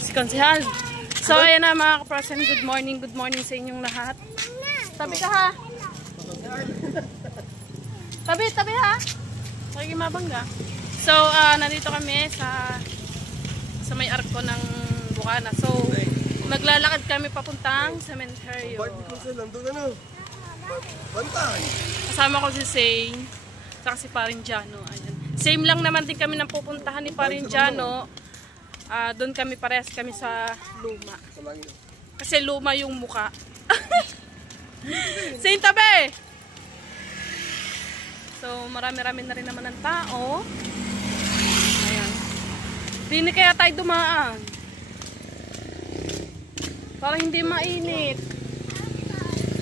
Si Konsehal. So, ayan na mga kaprasan. Good morning sa inyong lahat. Tabi ka ha. Tabi ha. Mabangga. So, nandito kami sa may arko ng Bukana. So, naglalakad kami papuntang sementeryo. Kasama ko si Zane, saka si Parinjano. Ayan. Same lang naman din kami ng pupuntahan ni Parinjano. Doon kami parehas kami sa luma. Kasi luma yung muka. Zane, tabi! So, marami-rami na rin naman ng tao. Ayan. Hindi kaya tayo dumaan. Para hindi mainit.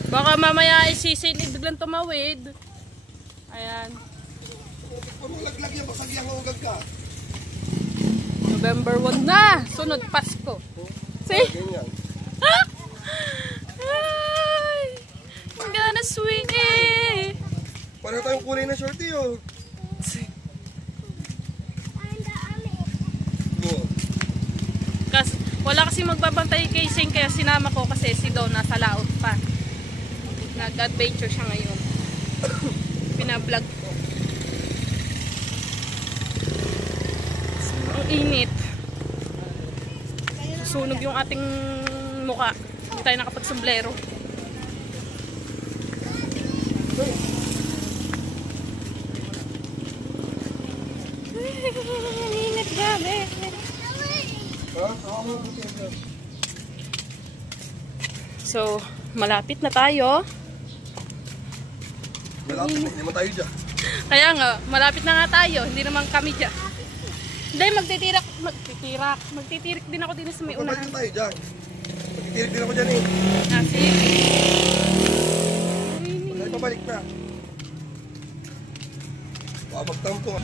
Baka mamaya isisin, biglang tumawid. Ayan. November 1 na! Sunod Pasko. See? Ay! I'm gonna swing eh! Pareho tayong kulay na shorty oh. Wala kasi magbabantay kay Sing, kaya sinama ko kasi si Don nasa laot pa. Nag-adventure siya ngayon. Pinablog ko. So, ang init. Susunog yung ating muka. Hindi tayo nakapagsomblero. Init grabe. So, malapit na tayo. Malapit na, hindi naman tayo dyan. Kaya nga, malapit na nga tayo. Hindi naman kami dyan. Hindi, magtitirik din ako din sa may unahan. Malapit na tayo dyan. Magtitirik din ako dyan eh. Sige. Ay, pabalik na. Magtampo.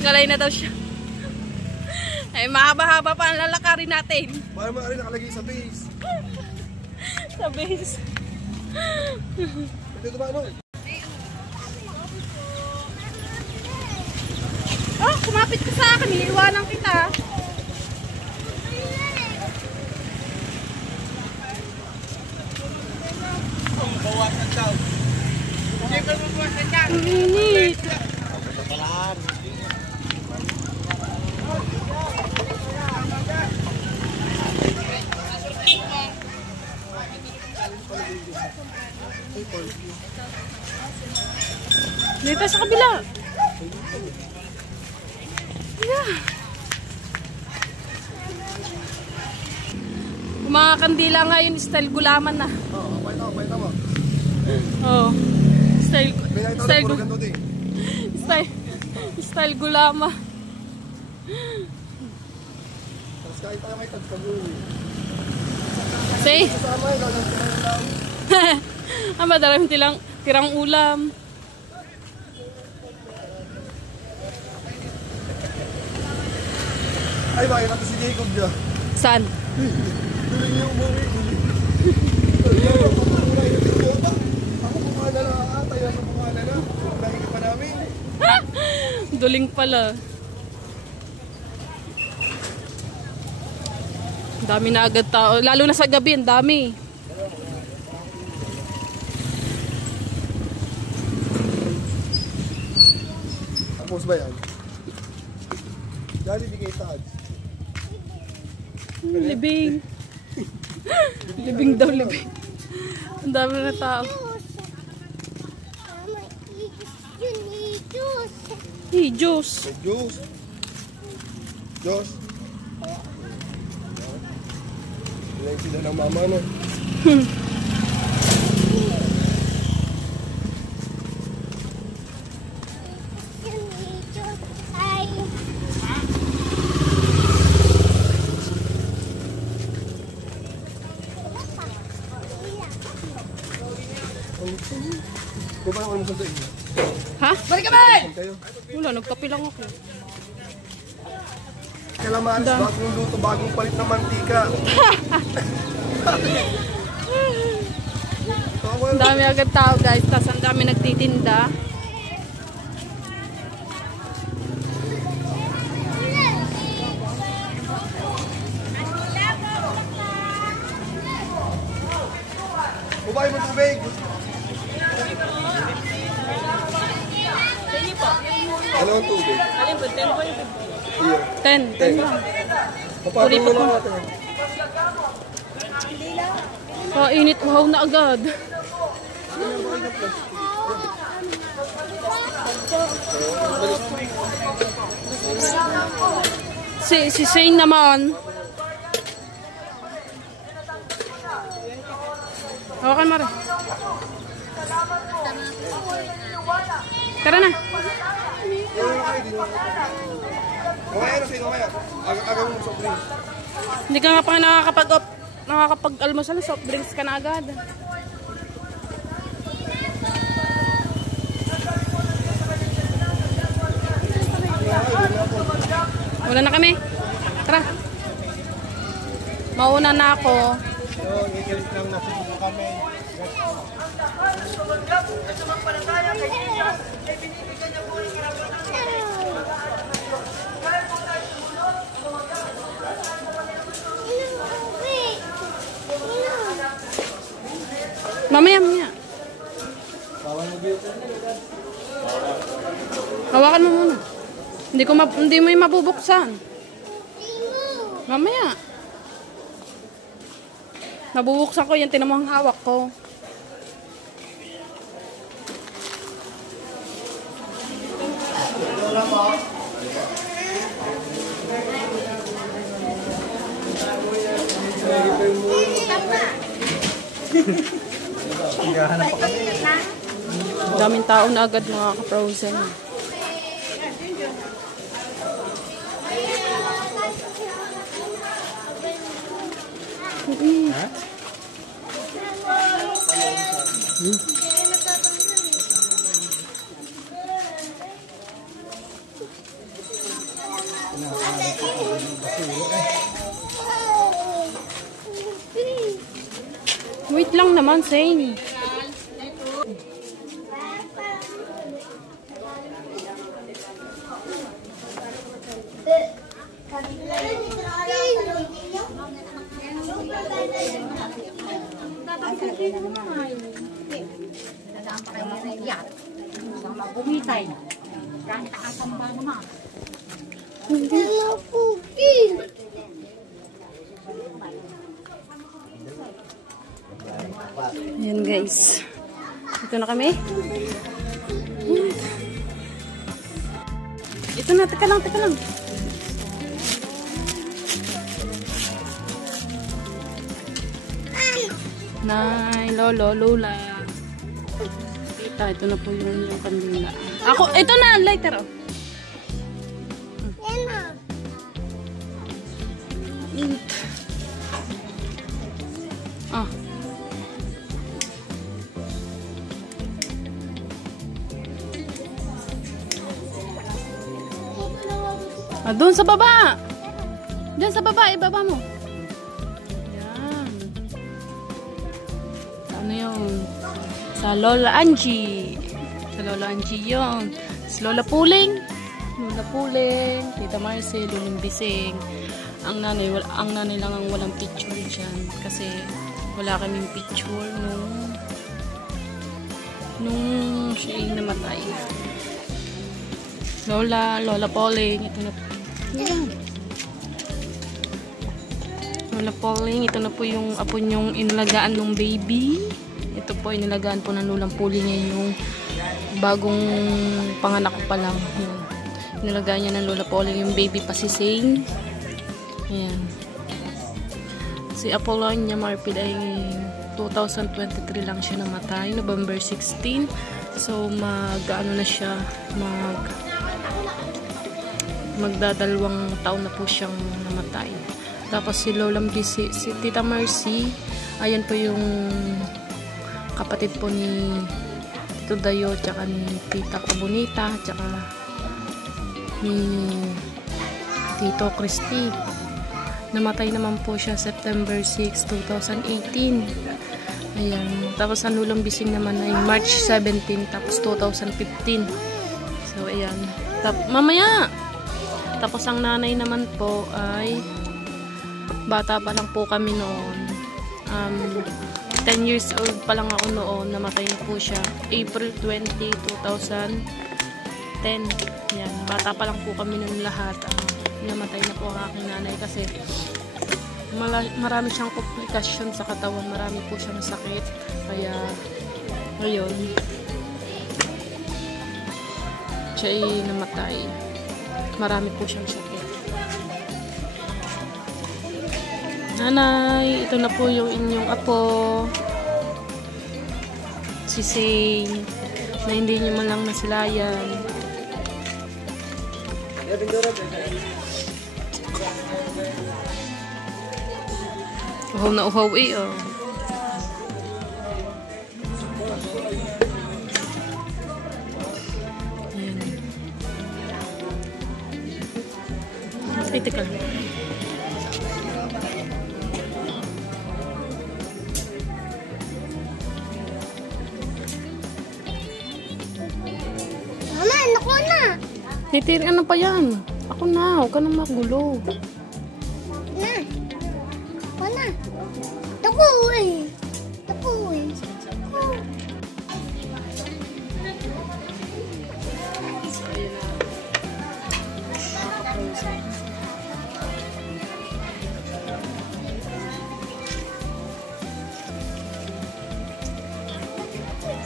Galay na daw siya. Ay, mahaba-haba pa ang lalakarin natin. Para maaari nakalagay sa base. Sa base. Pwede ba ano? Oh, kumapit ka sa akin. Iiwanan kita. Bawasan daw. Hindi ba bawasan daw? Ang init. Dito sa kabila. Yeah. Mga kandila nga yun, style gulaman na. Oo, paita mo. Oo. Style gulama. Tapos kahit tayo may tagpag-uwi. Say? Kasama yun, lalagyan lang. Madaraming tirang ulam. Ay, bakit natin si Jacob dyan? Saan? Duling niyo umuwi. Ako bumana na. Tayo na bumana na. Dahil pa namin. Duling pala. Dami na agad tao. Lalo na sa gabi, ang dami. Tapos ba yan? Dali bigay tags. Libing. Libing daw, libing. Ang dami na tao. Hey, juice. Juice. Juice. Ilan sila ng mama no? Kung ba naman mo sa inyo? Ha? Balik kami! Wala, nagkape lang ako. Kalamanis, bagong luto, bagong palit na mantika. Ang dami agad tao guys, tapos ang dami nagtitinda. Bubay mo tubig. Sige po. Ano ang tubig? Alin po, 10 po yung Iyo. 10 lang. Papatong mo lang natin. Init wow na agad. Si Shane naman. Hawakan mo rin. Tara na. Mamaya na sa'yo, mamaya. Aga mo soft drinks. Hindi ka nga pa nakakapag-almusal. Soft drinks ka na agad. Wala na kami. Tara. Mauna na ako. Ikilis lang natin kami. Mamaya. Hawakan mo muna. Hindi mo yung mabubuksan. Mamaya. Nabubuksan ko yan. Tinan mo ang hawak ko. Daming tao na agad mga ka-frozen. Wait lang naman, Shane. Bumitay. Kahit nakasamba naman. Ayan guys. Ito na kami. Ito na, teka lang. Nay, lolo, lola. Ito na po yung kandila. Ako, ito na, lighter oh. Ah. Doon sa baba. Diyan sa baba, ibaba mo. Yan. Ano yun? Sa Lola Angie. Sa Lola Angie yun. Sa Lola Puling. Lola Puling. Tita Marcel. Luling Bising. Ang nanay lang ang walang picture dyan. Kasi wala kaming picture nung siya yung namatay. Lola Pauling. Ito na po. Yan. Lola Pauling. Ito na po yung apo niyong inalagaan ng baby. Ito po, inilagaan po ng Lolang Pauling niya yung bagong panganak pa lang. Yan. Inilagaan niya ng Lola Pauling yung baby pa si Shane. Ayan. Si Apollonia Marpid ay 2023 lang siya namatay. November 16. So, mag-ano na siya, magdadalawang taon na po siyang namatay. Tapos si Lola si Tita Mercy, ayan po yung kapatid po ni Tito Dayo, tsaka ni Tita Kabunita, tsaka ni Tito Christy. Namatay naman po siya September 6, 2018. Ayan. Tapos ang Lulang Bising naman ay March 17, tapos 2015. So, ayan. Mamaya! Tapos ang nanay naman po ay bata pa lang po kami noon. 10 10 years old pa lang ako noon, namatay na po siya. April 20, 2010. Yan, bata pa lang po kami ng lahat. Namatay na po ang aking nanay kasi marami siyang komplikasyon sa katawan. Marami po siyang sakit. Kaya, ngayon, siya ay namatay. Marami po siyang sakit. Nanay, ito na po yung inyong apo. Si Zane, na hindi niyo man lang nasilayan. Uhaw na uhaw eh, oh. Ayan. Ay, teka lang. Mama, naku na. Titiri, ano pa yan? Ako na, huwag ka na magulo. Na. Ako na. Tapo eh. Tapo eh. Tapo.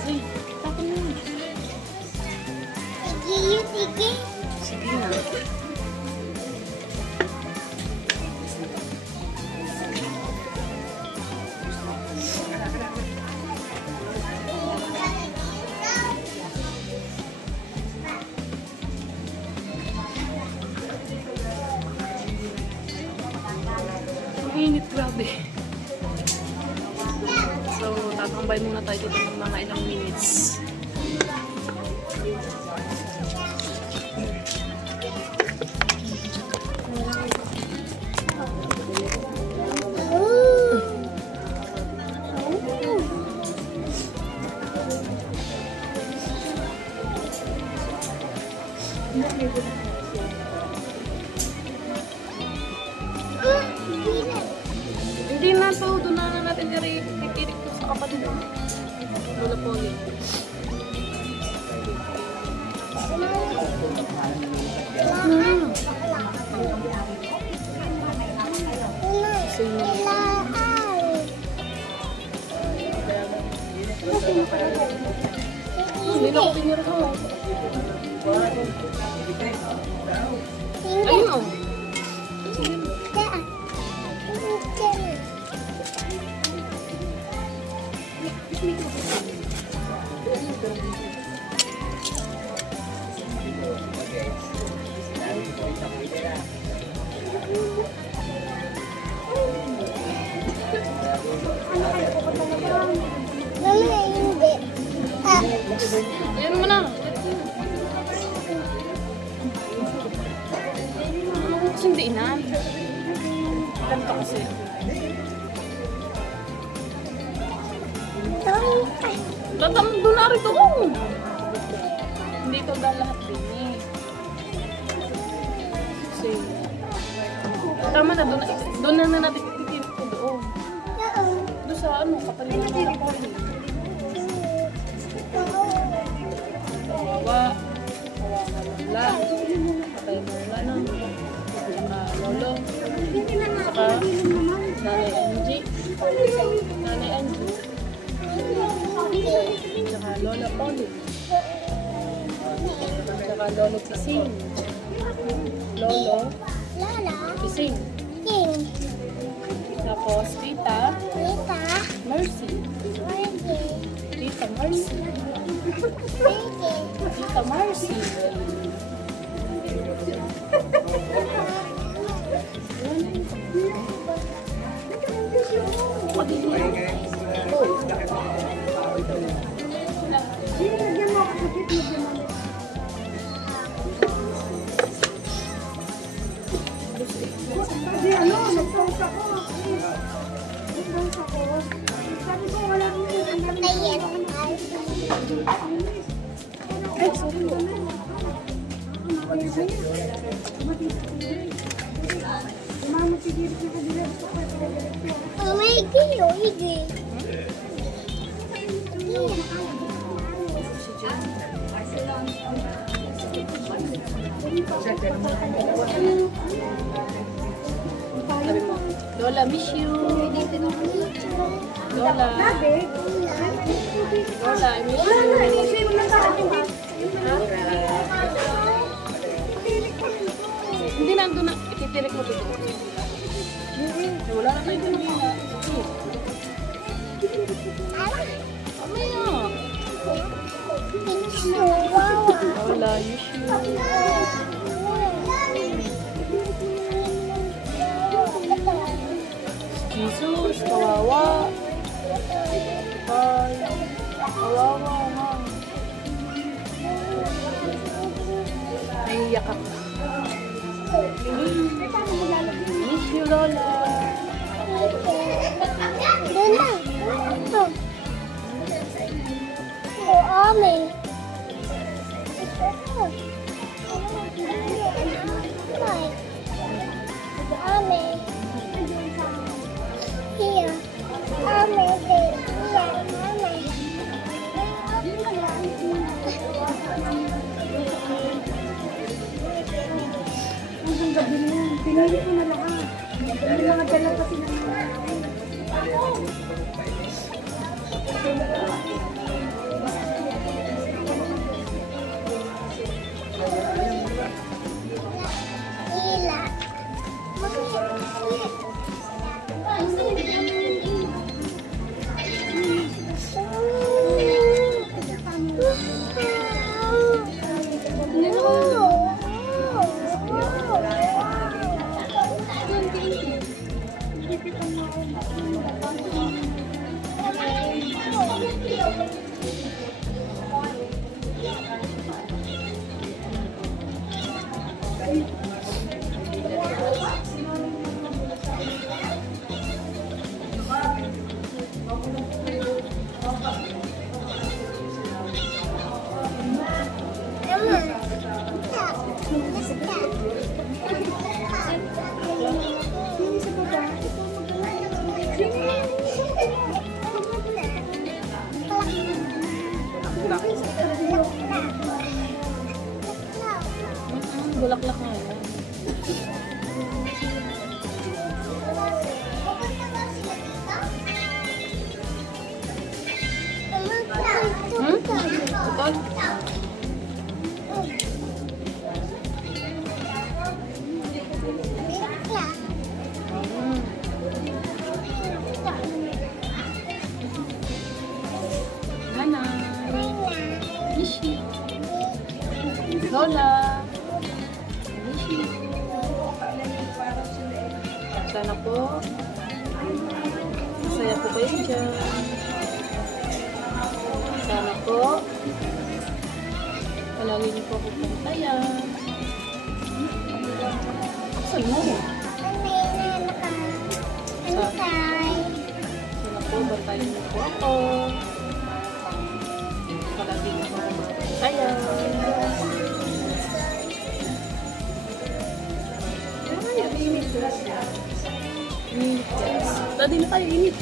Ay, tapon na. Sige, sige. Sige na. Ang init, grabe. So, tatambay muna tayo dito ng mga ilang minutes. Hindi na to, doon na natin titirik ko sa kapatid mo. Lola Polly. Hindi na ko pinira ko. Ayun o. Mama, hindi. Ayan mo na. Ano ko kasi hindi na. Ganito kasi. Tatam doon na rito. Hindi ito dahil lahat din eh. Kasi, tama na doon na natin titipid ko doon. Doon sa ano, kapalit na mga kapatid. Kawawa. Kawawa ka lola. Patay mo lola na. Lolo. Saka Nanay Angie. Nanay Angie. Saka Lola Polly. Saka Lolo Pising. Lolo Lola, Pising. King, Tapos Tita Tita, Mercy. Margie, Tita Mercy. Ricky, Tita Mercy. Patayin. Ay, sorry. Oh my God, Sabi mo, Lola, miss you. Lola. Lola, I miss you. Hindi nandun na. Ititirik mo dito. Wala na tayo dun. Mamaya. Lola, miss you. Jesus, kawawa. Bye. Kawawa, ha. Naiiyak ako. Miss you, Lola. Lola. Ame. Ame. Here. Ame. Pinili ko na lahat. May mga dala pa sila. Ila. Bulaklak nga yan. Utol? Nanay. Miss you. Lola. Miss you. Sana po masaya po kayo dyan. Sana po palagi niyo po akong pantayan. Saan mo? Sana po bantayan niyo po ako. Palagi niyo po akong pantayan. Init. Tadi na kayo, init.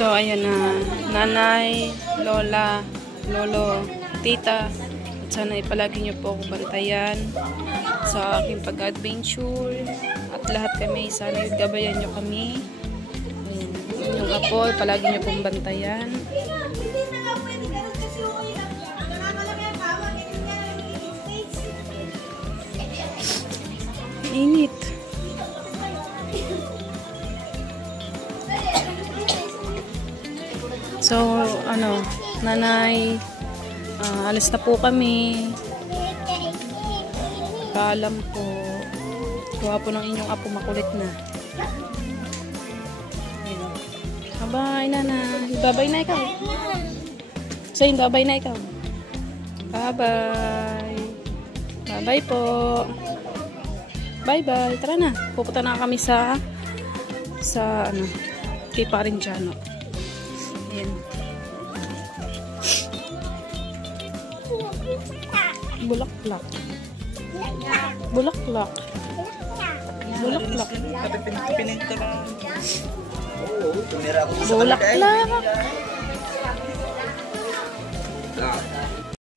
So, ayan na. Nanay, Lola, lolo, tita. At sana ipalagi niyo po ako bantayan sa aking pag-adventure. At lahat kami, sana gabayan niyo kami. Ayan. Yung apo, palagi niyo pong bantayan. Init. So, nanay, alis na po kami. Paalam po. Kuha po ng inyong apo, makulit na. Bye-bye, nanay. Bye-bye na ikaw. Sayang, bye-bye na ikaw. Bye-bye. Bye-bye po. Bye-bye. Tara na. Pupunta na kami sa kay Parinjano. Ayan. Bulaklak. Bulaklak. Bulaklak. Bulaklak.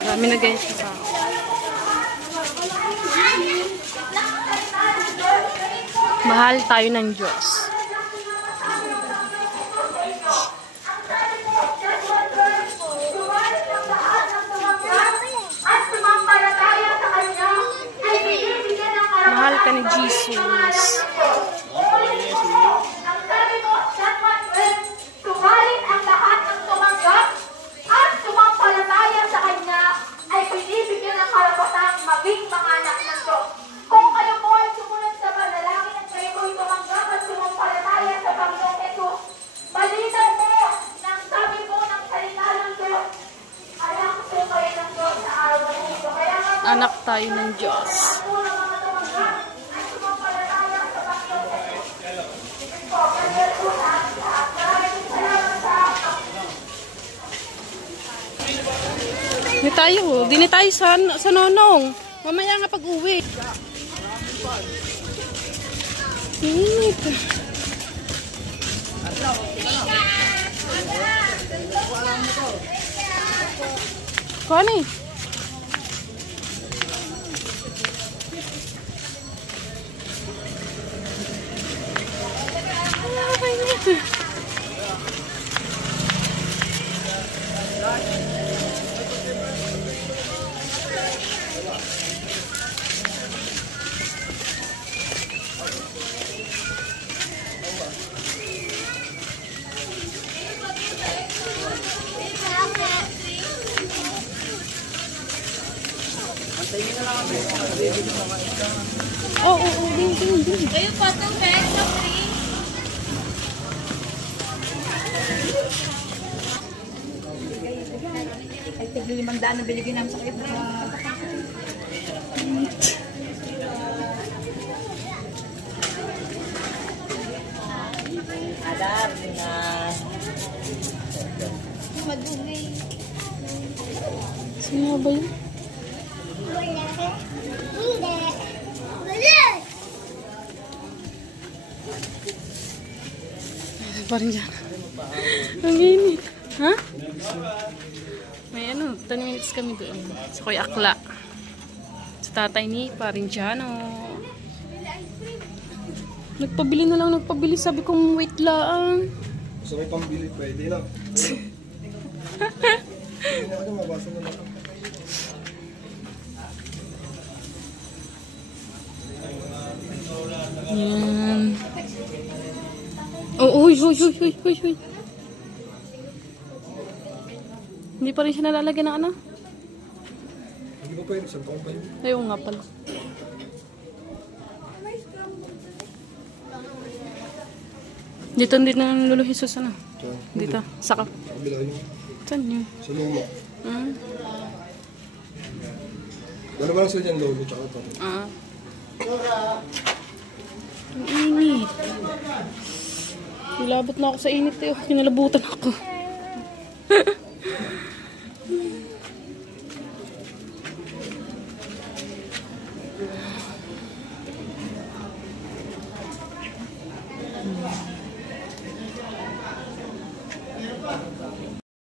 Marami na guys. Mahal tayo ng Diyos. Mahal ka ni Jesus. Subalit ang lahat ng tumanggap at sumampalataya sa Kanya ay binibigyan ng karapatang maging mga anak ng Diyos. Kung kayo po ay sumunod sa panalangin at kayo po'y tumanggap at sumampalataya sa Panginoong Jesus, malinaw po ng sabi po ng salita ng Diyos, anak po kayo ng Diyos sa araw na ito. Kaya nga po, Anak tayo ng Diyos. po ng mga tumanggap at sumampalataya sa Panginoong Jesus. Ito po, kanya po lahat. Maraming salamat sa Di tayo. Dini tayo sa nonong. Mamaya nga pag-uwi. Init. Kuha ni. Oo, din. kayo po itong bed na free. Ay, tig-500 na binigyan namin sa kayo. Adar na. Madumi. Sino ba yun? Wala. Hindi. Wala. Parinjano. Ang init. Ha? May 10 minutes kami doon. Sa Kuya Akla. Sa tatay ni Parinjano. Nagpabili na lang, nagpabili. Sabi kong wait lang. Gusto may pambili, pwede lang. Hindi na mabasa na lang. Yan. Oh, uy. Hindi pa rin siya nalalagyan ng ano? Hindi ba pwede? Saan taon pa yun? Ayaw nga pala. Dito din ng Lolo Jesus, ano? Saan? Dito, saka. Sa kabila yun. Saan yun? Sa luma. Dalawa lang sila dyan, lolo, tsaka ito. Ang init. Nilabot na ako sa init eh. Kinalabutan ako.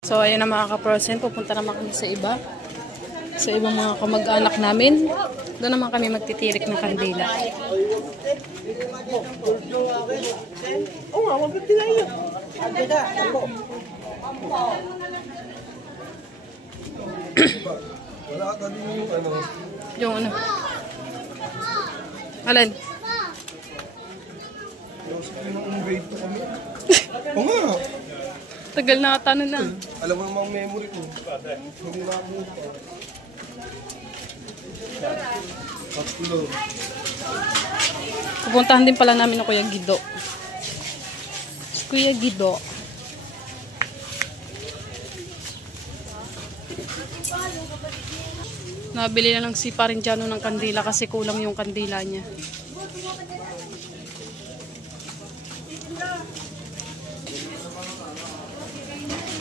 So, ayun na mga kaprosen. Pupunta naman kami sa iba. Sa ibang mga kamag-anak namin. Doon naman kami magtitirik ng kandila. Wala ka din yung ano. Yung ano? Alin? Yung grade 2 kami. Oo nga. Tagal na ata na. Alam mo yung mga memory ko. Hindi na ako. Tatlo. Pupuntahan din pala namin ng Kuya Guido. Si Kuya Guido. Nabili na lang si Parinjano ng kandila kasi kulang yung kandila niya.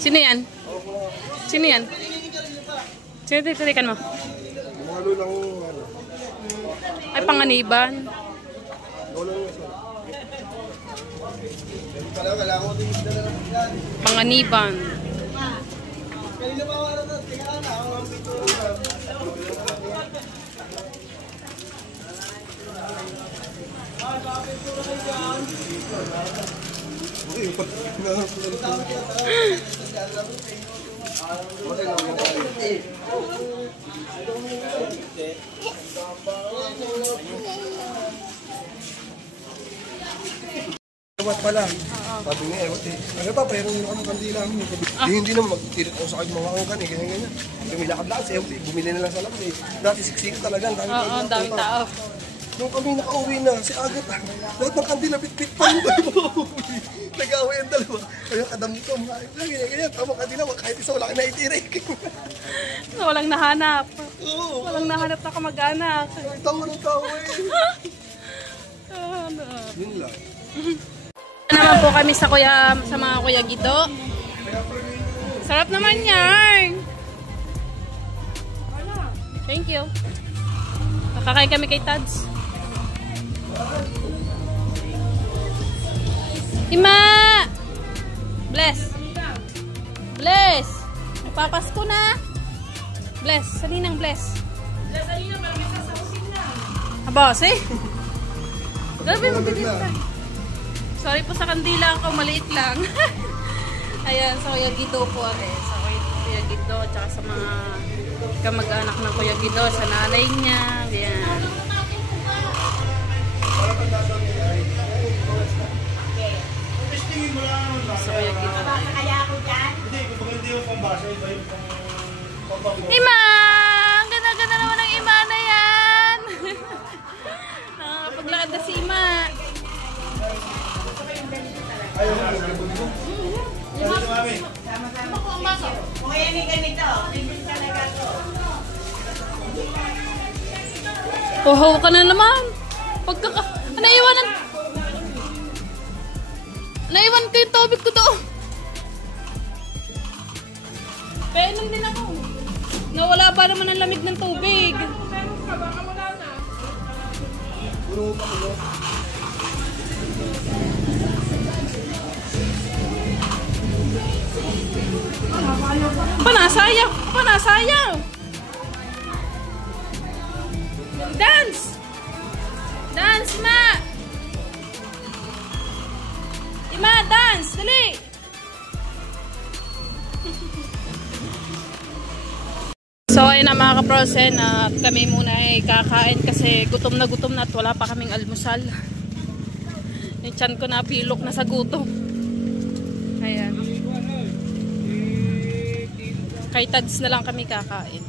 Sino yan? Sino yan? Sino titirikan mo? Ano lang ano. Ay, panganiban. Wala lang sa. Kailangan ko din dala lang yan. Panganiban. Kanina pa wala na. Tingnan na ako ang pito. Dapat pala. Sabi niya, ano pa, pero yung ano kandila mo. Hindi naman magtirit ako sa kayo mawakang kan eh, ganyan-ganyan. Lumilakad-lakad, siyempre, bumili na lang sa labas eh. Dati siksik talaga, ang daming Oo, daming tao. Nung kami nakauwi na, si Agat, lahat ng kandila bit-bit pa yung makauwi. Nag-away ang dalawa. Kaya kadamtom, ganyan, tama kandila, kahit isa wala ka naitirik. Walang nahanap. Oo, Walang nahanap na kamag-anak. tawa ng tawa eh. Yun lang. Naman po kami sa mga Kuya Guido. Sarap naman yan. Thank you. Nakakain kami kay Tads. Ima! Bless! Bless! Magpapasko na! Bless! Salinang bless! Salinang marami sasahusin na. Aba, see? Grabe mo pinita. Sorry po sa kandila ko, maliit lang. Ayan, sa Kuya Guido po ate. Sa Kuya Guido, tsaka sa mga kamag-anak ng Kuya Guido, sa nanay niya. Ayan. Sa Kuya Guido. Ima! Ang ganda-ganda naman ng Ima na yan! Nakakapaglakad na si Ima. Uhaw ka na naman. Naiwan ko yung tubig ko doon. Painom din ako. Nawala pa naman ang lamig ng tubig. Panasayaw! Panasayaw! Dance! Dance, Ma! Ima, dance! Dali! So, ayun na mga kaprosen at kami muna ay kakain kasi gutom na at wala pa kaming almusal. Yung tiyan ko na pilok na sa gutom. Ayan. Kay Tads na lang kami kakain.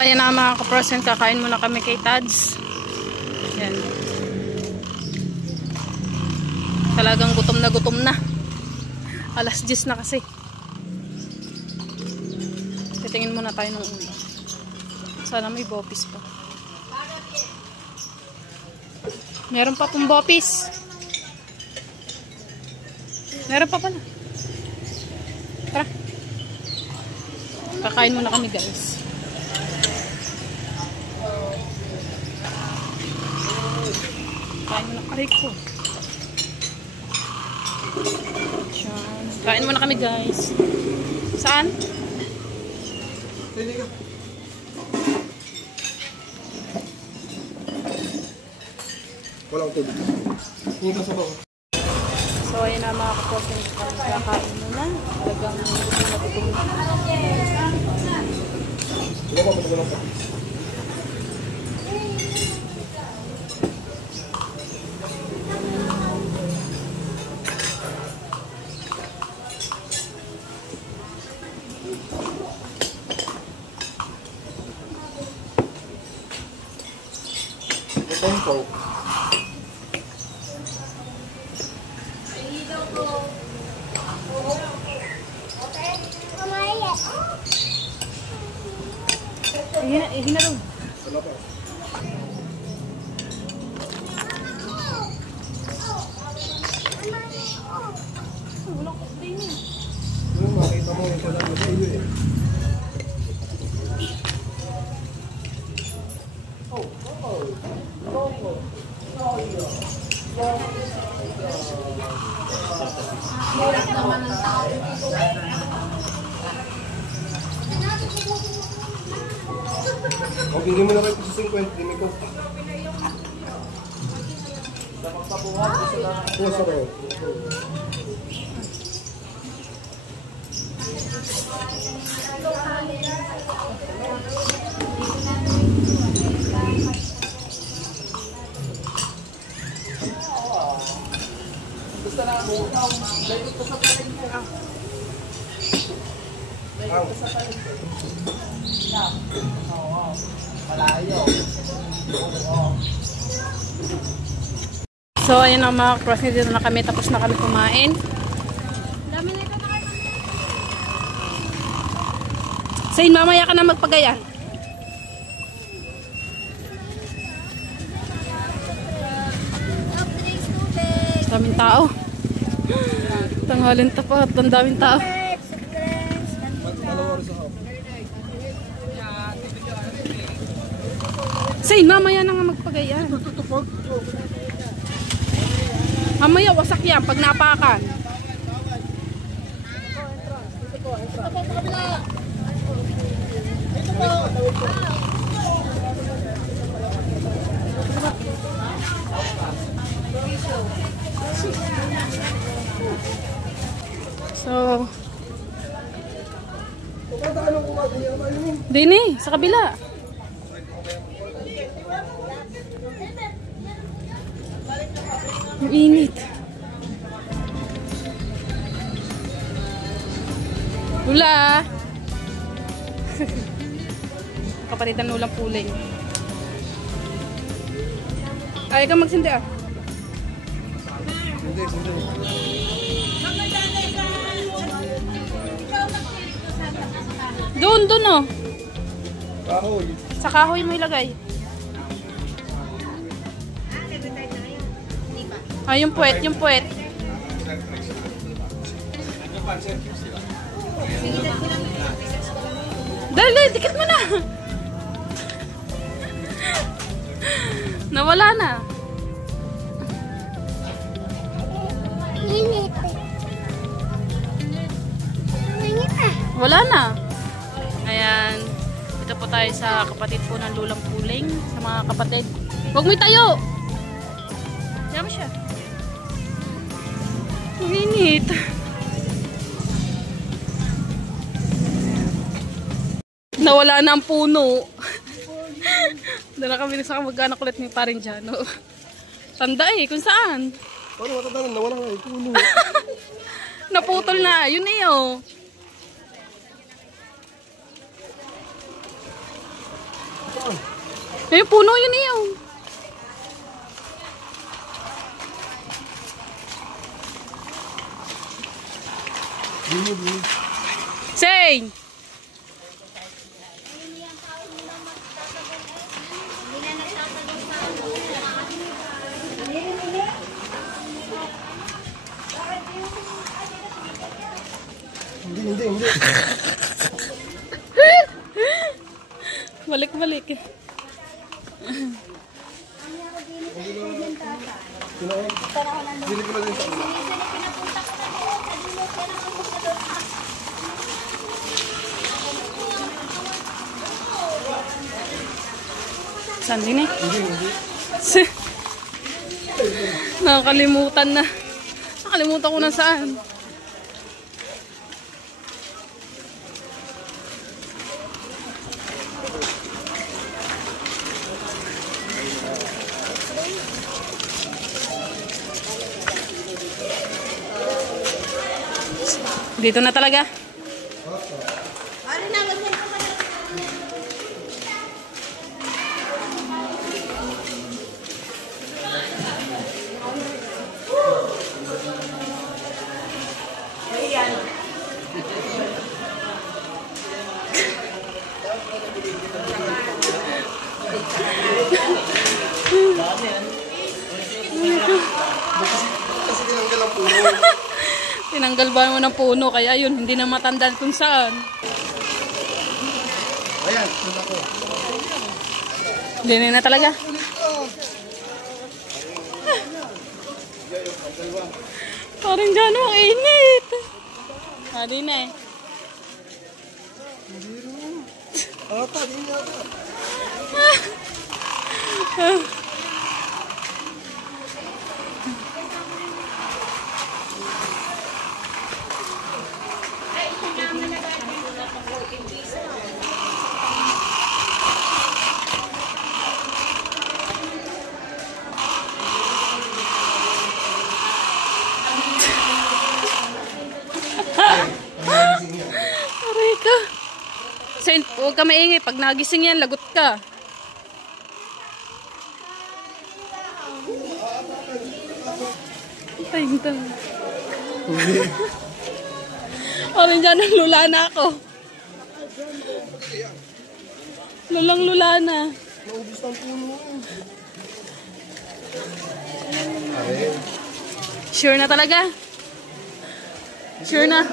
Ayan na mga kaprosen, kakain muna kami kay Tads. Ayan. Talagang gutom na. Alas 10 na kasi. Titingin muna tayo ng ulam. Sana may bopis pa. Meron pa pong bopis. Meron pa pala. Tara. Kakain muna kami guys. Aray ko. Diyan. Kain muna kami guys. Saan? Hindi ka. Walang tubig. Hindi ka sa bawah. So ayun na mga kaposin. Kakain muna. Talagang hindi natutunan. Wala pa pala ng kapis. Ito yung pork. Hina daw. Wala pa. Wala ko din eh. Yung makita mo yung pala sa iyo eh. Kung bigyan mo na kayo sa 50, may ko. Puso kayo. So ayun na mga cross, dito na kami, tapos na kami kumain. Sain, mamaya ka na magpagayan. Daming tao. Tanghalin tapat, ang daming tao. Sain, mamaya na nga magpagayan. Mamaya wasak yan pag napakan. So, din sa kabila. Ang init. Lula. Kapalitan ulang puling. Ay, ikaw magsindi ah. Hindi. Doon oh. Kahoy. Sa kahoy mo ilagay. Ah, yung puwet. Dali, dikit mo na. Nawala na. Init. Init ah. Wala na. Ayan. Dito po tayo sa kapatid po ng Lulang Puling. Sa mga kapatid. Huwag mo itayo. Diyan mo siya. Ang init. Nawala na ang puno. Doon na kami sa kamag-anak ulit ni Parinjano. Tanda kung saan. Paano matanda na? Nawala nga yung puno. Naputol na. Yun eh oh. Yung puno yun eh oh. Say! Hindi. Balik. Tinaon. Silip mo din sa ulo. Saan din eh? Hindi. Nakakalimutan na. Nakalimutan ko na saan. Dito na talaga. Kasi tinanggal ang puno. Tinanggal ba mo ng puno? Kaya yun, hindi na matandaan kung saan. Ayan, ito ako. Hindi na talaga. Parang dyan ang init. Hindi na eh. Ata, di yata. Aray ka. Saint, huwag ka maingay. Pag nagising yan, lagot ka. Pahinta. Orin dyan, lula na ako. Lulang lula na. Naubos ng puno. Sure na talaga? Sure na?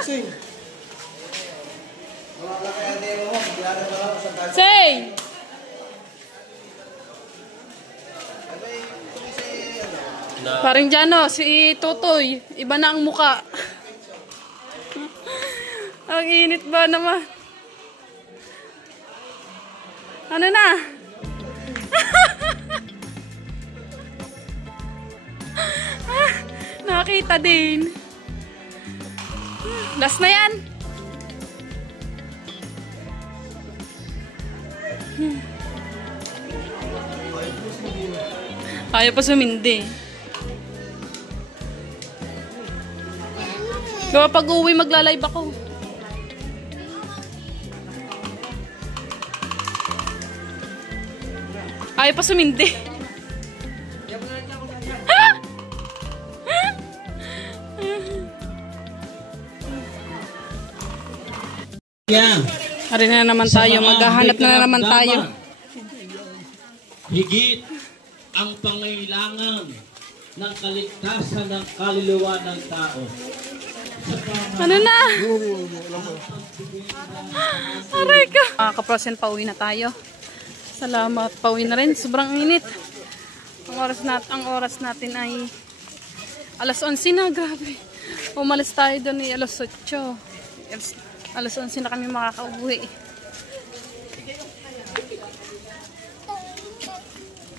Sing. Say! Parang dyan o, si Totoy. Iba na ang muka. Ang init ba naman? Ano na? Nakita din. Last na yan. Ayaw pa sumindi. Gawa pag uwi magla-live ako. Ayaw pa sumindi. Yan. Ari na naman tayo. Maghahanap na naman tayo. Higit ang pangailangan ng kaligtasan ng kaluluwa ng tao. Ano na? Aray ka. Kaprosen, pauwi na tayo. Salamat. Pauwi na rin. Sobrang init. Ang oras natin ay alas 11 na. Grabe. Umalis tayo doon ay alas 8. Alas 11 na kami makakauwi.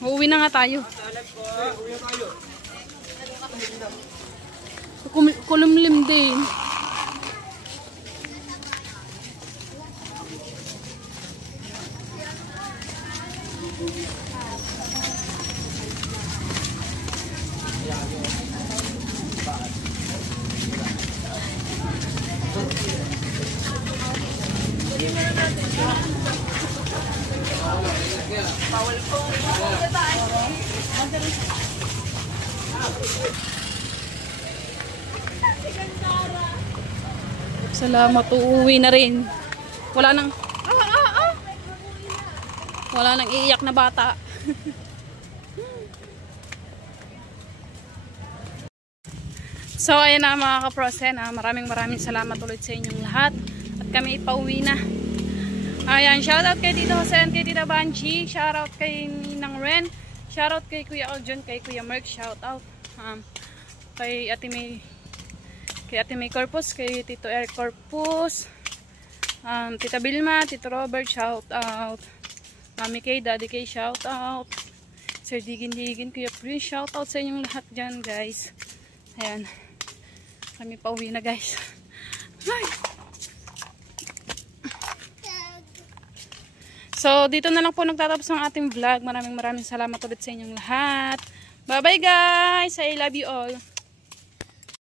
Uuwi na nga tayo. Kulumlim din. Salamat, uuwi na rin. Wala nang wala nang iiyak na bata. So ayan na mga kaprosen, maraming salamat ulit sa inyong lahat. At kami ipauwi na. Ayan, shoutout kay Tito Jose and kay Tita Banji. Shoutout kay Ninang Ren. Shoutout kay Kuya Aljon, kay Kuya Mark, shoutout. Kay Ate May Corpus, kay Tito Eric Corpus, Tita Bilma, Tito Robert, shoutout. Mami Kay, Daddy Kay, shoutout. Sir Digin, Kuya Prince, shoutout sa inyong lahat dyan, guys. Ayan. Kami pauwi na, guys. Ay. So, dito na lang po nagtatapos ang ating vlog. Maraming salamat ulit sa inyong lahat. Bye-bye, guys! I love you all.